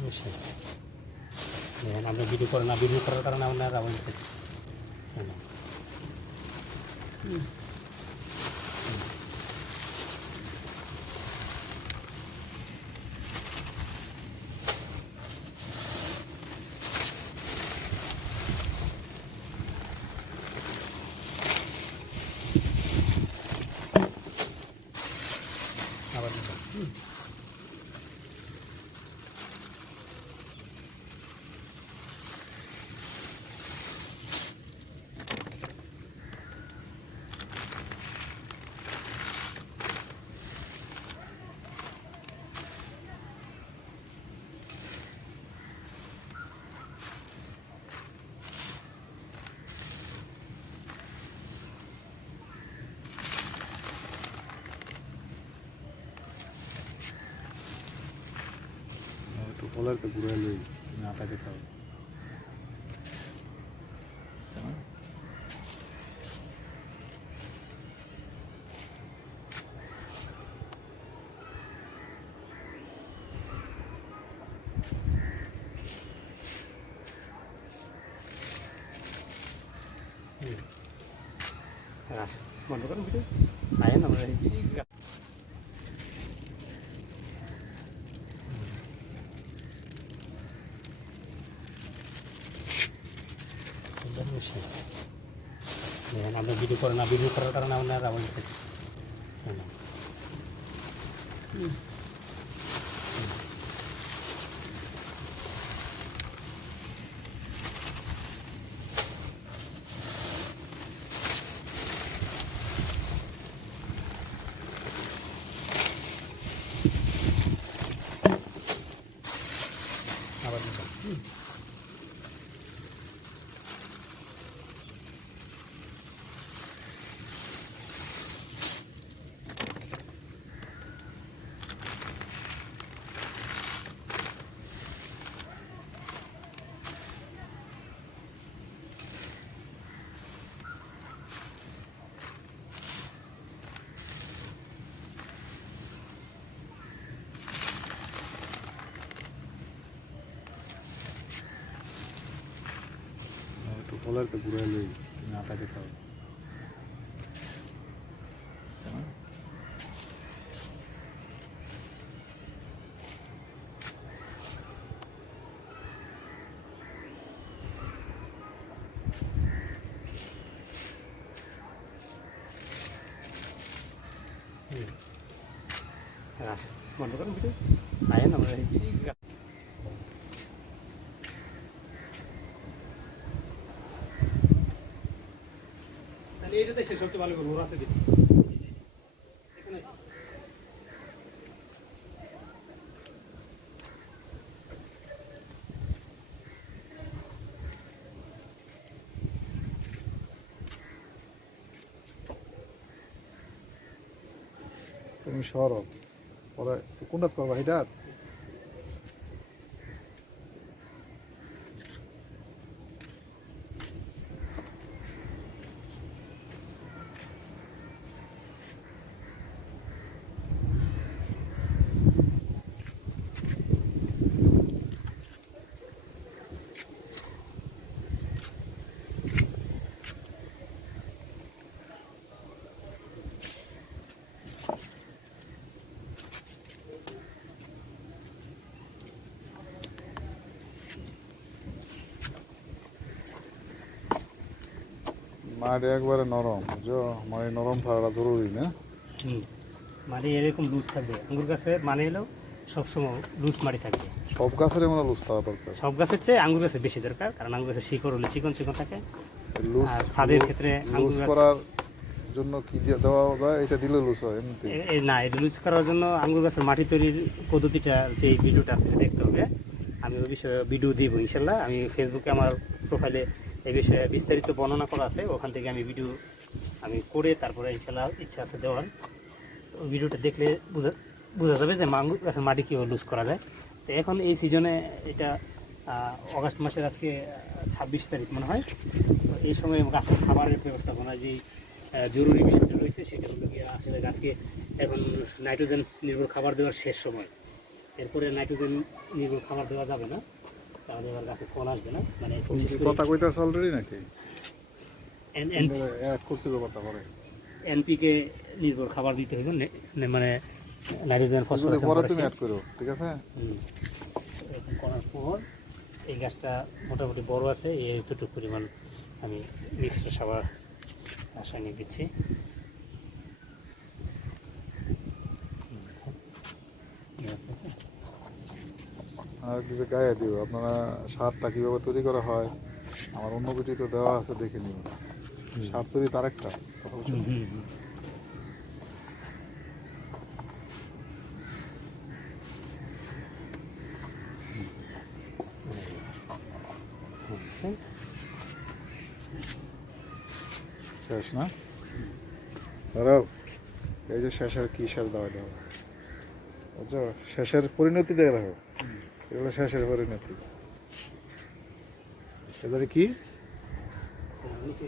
অবশ্যই দেখেন আমরা ভিডিও করে না, ভিডিও করার কারণে আপনার আবার আবার একটু কলার তো ঘুরে লই মাথা দেখাও বন্ধ করুন ভিডিও আয়েন আমরা দেখেন আমরা ভিডিও করে না, ভিডিও করার কারণে আপনার আবার আবার একটু কলার তো ঘুরে লই মাথা দেখাও বন্ধ করুন ভিডিও আয়েন আমরা তাহলে এইটাতে সবচেয়ে ভালো করবো রাস্তা দিকে তুমি সরো পরে কোনটা করবা এটা মাটি একবারে নরম বুঝছো মানে নরম থাকাটা জরুরি না মানে এরকম লুজ থাকবে আঙ্গুর গাছে মানে এলেও সবসময় লুজ মাটি থাকবে সব গাছের এমন লুজ থাকা দরকার সব গাছের চেয়ে আঙ্গুর গাছে বেশি দরকার, কারণ আঙ্গুর গাছের শিকড় হলে চিকন চিকন থাকে। লুজ আর ছাদের ক্ষেত্রে লুজ করার জন্য কি দেওয়া যায় এটা দিলে লুজ হয় এমনি না, এটা লুজ করার জন্য আঙ্গুর গাছের মাটি তৈরির পদ্ধতিটা যে ভিডিওটা আছে দেখতে হবে। আমি ওই বিষয়ে ভিডিও দিব ইনশাল্লাহ। আমি ফেসবুকে আমার প্রোফাইলে এই বিষয়ে বিস্তারিত বর্ণনা করা আছে, ওখান থেকে আমি ভিডিও করে তারপরে ইনশাল্লাহ ইচ্ছা আছে দেওয়ার। ওই ভিডিওটা দেখলে বোঝা যাবে যে আঙ্গুর গাছের মাটি কীভাবে লুজ করা যায়। তো এখন এই সিজনে এটা অগাস্ট মাসের আজকে 26 তারিখ মনে হয়। তো এই সময় গাছের খাবারের ব্যবস্থাপনা যেই জরুরি বিষয়টা রয়েছে সেটা হলো গিয়ে আসলে গাছকে এখন নাইট্রোজেন নির্ভর খাবার দেওয়ার শেষ সময়। এরপরে নাইট্রোজেন নির্ভর খাবার দেওয়া যাবে না, তাহলে এবার গাছে ফল আসবে না। মানে পাতা কইতাছে অলরেডি নাকি এন অ্যাড করতে হবে পাতা পরে এনপিকে নির্ভর খাবার দিতে হবে, মানে নাইট্রোজেন ফসফরাস পরে তুমি অ্যাড করো, ঠিক আছে? এরকম করার পর এই গাছটা মোটামুটি বড় আছে, এতটুকু পরিমাণ আমি মিশ্র সাবার রাসায়নিক দিচ্ছি। আর দিকে গায়ে দিও আপনারা সারটা কীভাবে তৈরি করা হয় আমার অন্য ভিডিওতে দেওয়া আছে, দেখে নিও। সার তৈরি তার একটা কথা বলছো। শেষ না? ধরো এই যে শেষের কি শেষ দেওয়া দেওয়া বুঝছো, শেষের পরিণতি দেখে রাখো, এগুলো শেষের পরিণতি। এবারে কি নিচে